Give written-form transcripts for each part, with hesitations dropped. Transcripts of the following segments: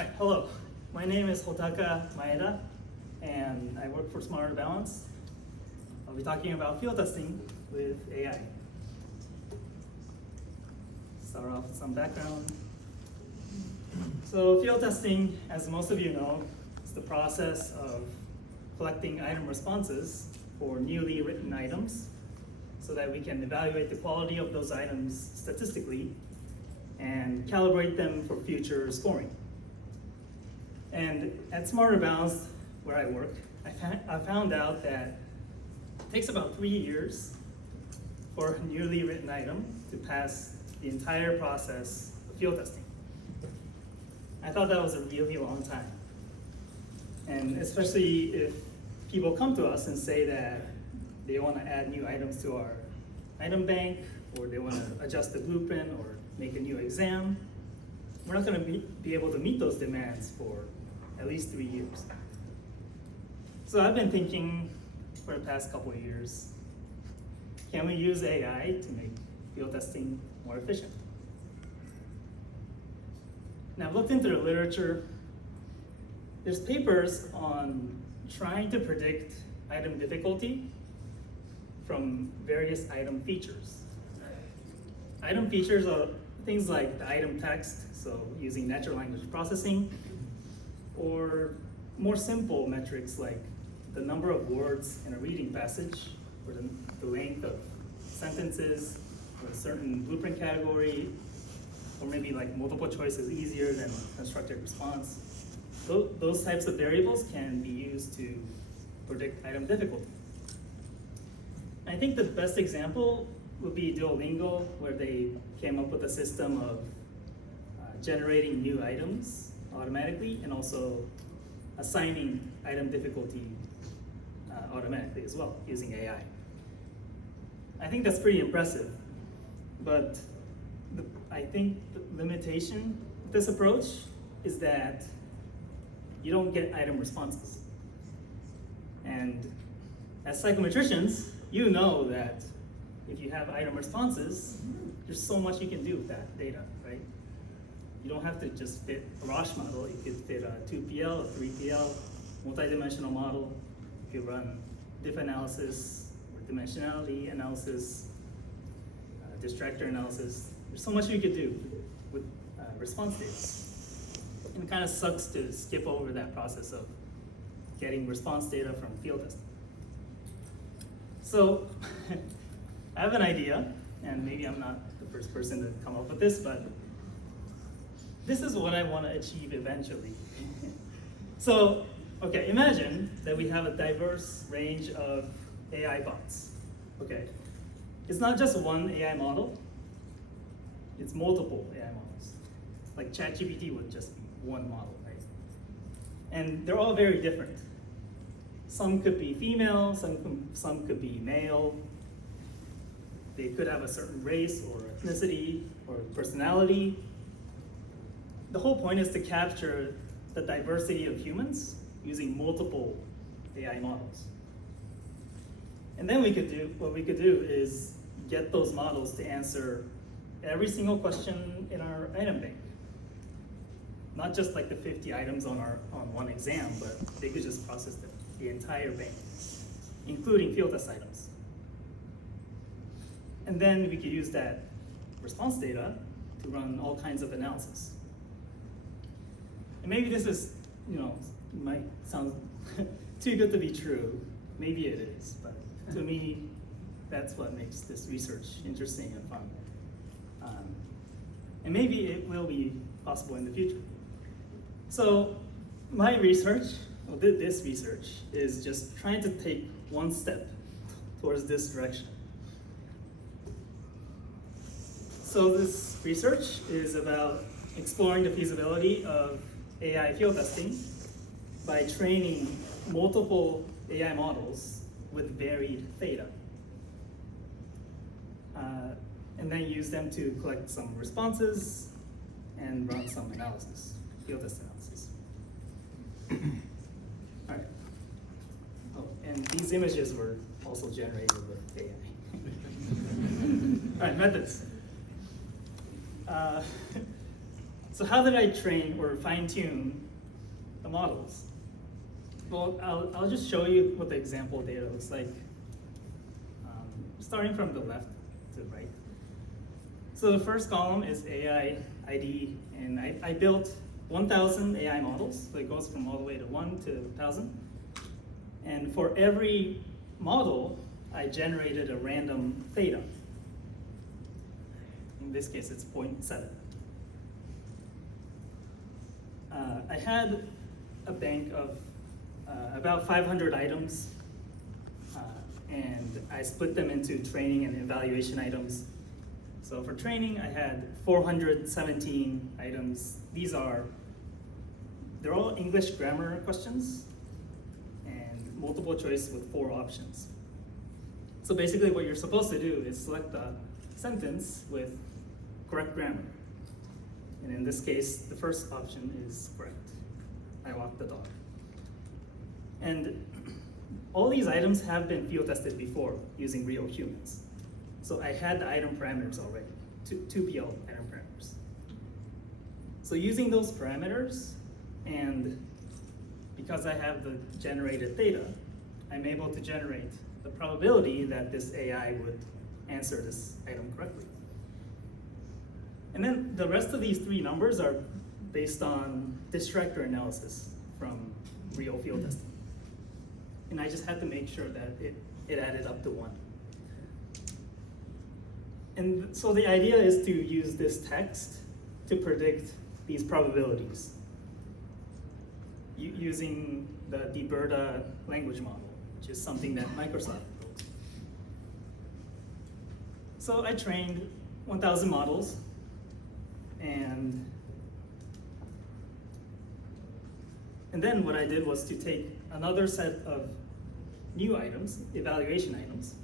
All right, hello. My name is Hotaka Maeda, and I work for Smarter Balance. I'll be talking about field testing with AI. Start off with some background. So field testing, as most of you know, is the process of collecting item responses for newly written items so that we can evaluate the quality of those items statistically and calibrate them for future scoring. And at Smarter Balance, where I work, I found out that it takes about 3 years for a newly written item to pass the entire process of field testing. I thought that was a really long time. And especially if people come to us and say that they want to add new items to our item bank, or they want to adjust the blueprint or make a new exam, we're not going to be able to meet those demands for at least 3 years. So I've been thinking for the past couple of years, can we use AI to make field testing more efficient? Now I've looked into the literature. There's papers on trying to predict item difficulty from various item features. Item features are things like the item text, so using natural language processing, or more simple metrics like the number of words in a reading passage, or the length of sentences, or a certain blueprint category, or maybe like multiple choice is easier than constructed response. Those types of variables can be used to predict item difficulty. I think the best example would be Duolingo, where they came up with a system of generating new items automatically and also assigning item difficulty automatically as well using AI. I think that's pretty impressive, but I think the limitation of this approach is that you don't get item responses. And as psychometricians, you know that if you have item responses, there's so much you can do with that data, right? You don't have to just fit a Roche model. You could fit a 2PL, a 3PL, multidimensional model. You could run diff analysis, or dimensionality analysis, distractor analysis. There's so much you could do with response data. And it kind of sucks to skip over that process of getting response data from field testing. So I have an idea, and maybe I'm not the first person to come up with this, but this is what I want to achieve eventually. So, okay, imagine that we have a diverse range of AI bots. Okay, it's not just one AI model, it's multiple AI models. Like ChatGPT would just be one model, right? And they're all very different. Some could be female, some could be male. They could have a certain race or ethnicity or personality. The whole point is to capture the diversity of humans using multiple AI models. And then what we could do is get those models to answer every single question in our item bank. Not just like the 50 items on one exam, but they could just process the entire bank, including field test items. And then we could use that response data to run all kinds of analysis. And maybe this is, might sound too good to be true. Maybe it is, but to me, that's what makes this research interesting and fun. And maybe it will be possible in the future. So my research, this research, is just trying to take one step towards this direction. So this research is about exploring the feasibility of AI field testing by training multiple AI models with varied theta. And then use them to collect some responses and run some analysis, field test analysis. All right. Oh, and these images were also generated with AI. All right, methods. So how did I train or fine tune the models? Well, I'll just show you what the example data looks like, starting from the left to the right. So the first column is AI ID, and I built 1,000 AI models, so it goes from all the way to 1 to 1,000. And for every model, I generated a random theta. In this case, it's 0.7. I had a bank of about 500 items, and I split them into training and evaluation items. So for training, I had 417 items. They're all English grammar questions and multiple choice with 4 options. So basically what you're supposed to do is select a sentence with correct grammar. And in this case, the first option is correct. I walk the dog. And all these items have been field tested before using real humans. So I had the item parameters already, 2PL item parameters. So using those parameters, and because I have the generated data, I'm able to generate the probability that this AI would answer this item correctly. And then the rest of these 3 numbers are based on distractor analysis from real field testing. And I just had to make sure that it added up to 1. And so the idea is to use this text to predict these probabilities using the DBERDA language model, which is something that Microsoft built. So I trained 1,000 models, and then what I did was to take another set of new items, evaluation items,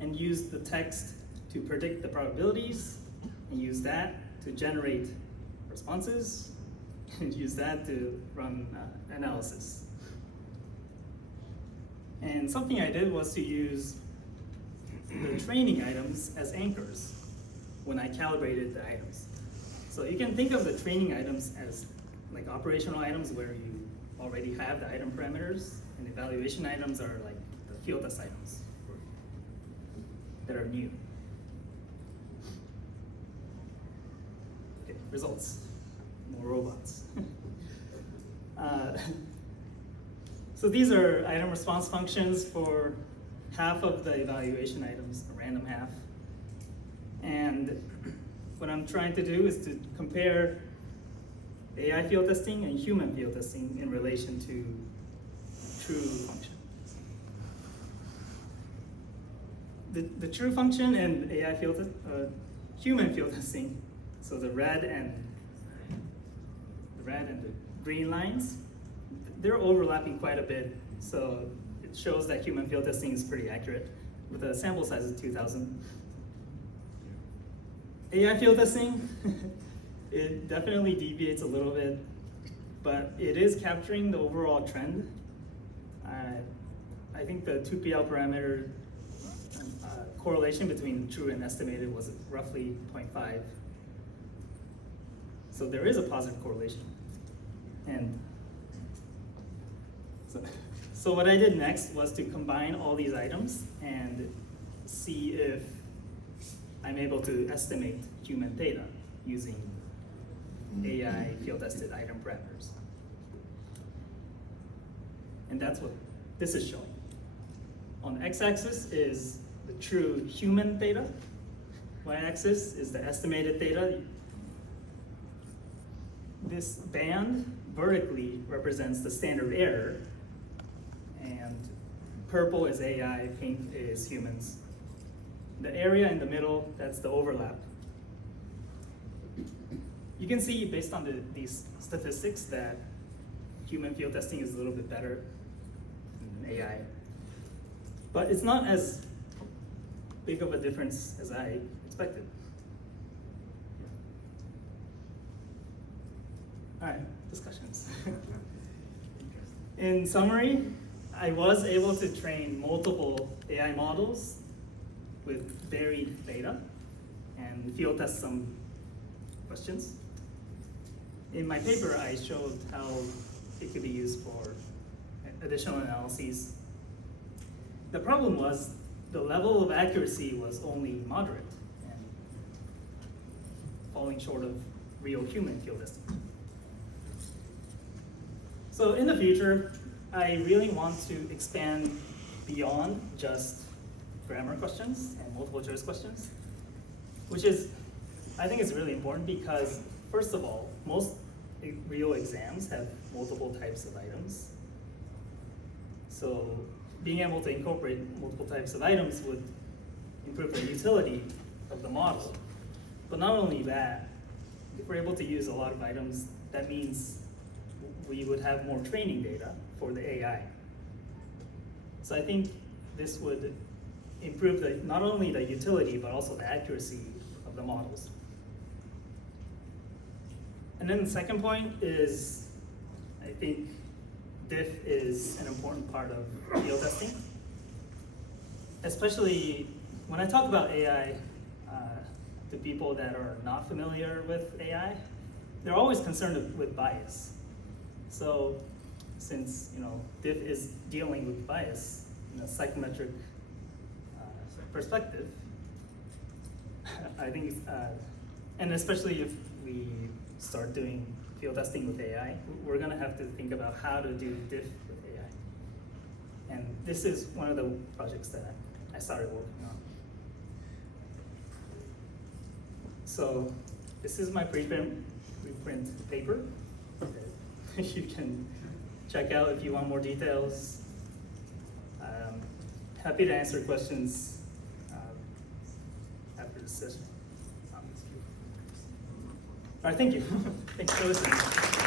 and use the text to predict the probabilities, and use that to generate responses, and use that to run analysis. And something I did was to use the training items as anchors when I calibrated the items. So you can think of the training items as like operational items where you already have the item parameters, and evaluation items are like the field test items that are new. Okay, results, more robots. So these are item response functions for half of the evaluation items, a random half. And what I'm trying to do is to compare AI field testing and human field testing in relation to true function. The true function and AI human field testing, so the red and the green lines, they're overlapping quite a bit. So it shows that human field testing is pretty accurate with a sample size of 2,000. AI field testing, it definitely deviates a little bit, but it is capturing the overall trend. I think the 2PL parameter correlation between true and estimated was roughly 0.5. So there is a positive correlation. And so what I did next was to combine all these items and see if I'm able to estimate human data using AI field tested item parameters. And that's what this is showing. On the x-axis is the true human data. Y-axis is the estimated data. This band vertically represents the standard error, and purple is AI, pink is humans. The area in the middle, that's the overlap. You can see based on these statistics that human field testing is a little bit better than AI. But it's not as big of a difference as I expected. All right, discussions. In summary, I was able to train multiple AI models with varied data and field test some questions. in my paper, I showed how it could be used for additional analyses. The problem was the level of accuracy was only moderate and falling short of real human field testing. So in the future, I really want to expand beyond just grammar questions and multiple choice questions, which is, I think is really important because, first of all, most real exams have multiple types of items. So being able to incorporate multiple types of items would improve the utility of the model. But not only that, if we're able to use a lot of items, that means we would have more training data for the AI. So I think this would improve not only the utility, but also the accuracy of the models. And then the second point is, I think diff is an important part of field testing. Especially when I talk about AI to people that are not familiar with AI, they're always concerned with bias. So since diff is dealing with bias in a psychometric perspective, I think, and especially if we start doing field testing with AI, we're gonna have to think about how to do diff with AI. And this is one of the projects that I started working on. So this is my preprint paper that you can check out if you want more details. Happy to answer questions after this session. All right, thank you. Thanks for listening.